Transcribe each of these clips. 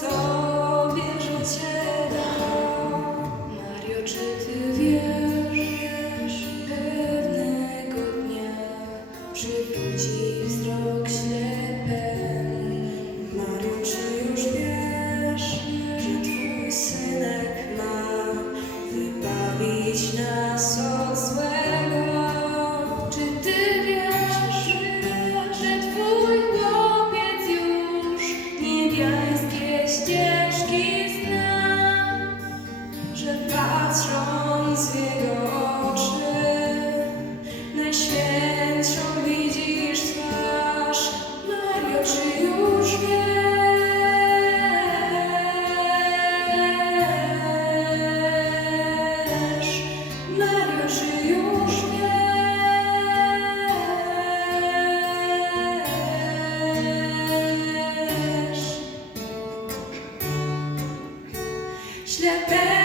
Tobie życie dam. Mario, czy Ty wiesz, pewnego dnia przywróci wzrok ślepem. Mario, czy już wiesz, że Twój synek ma wybawić nas od Шлях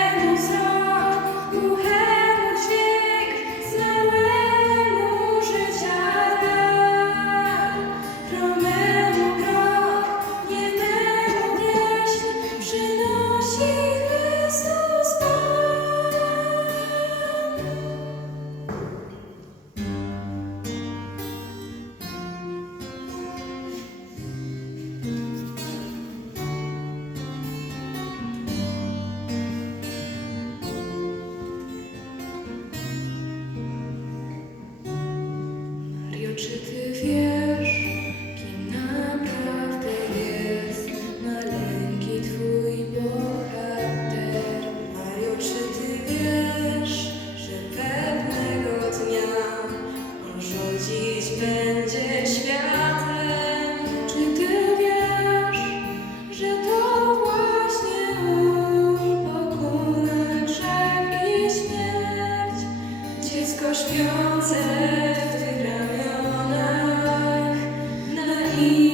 You.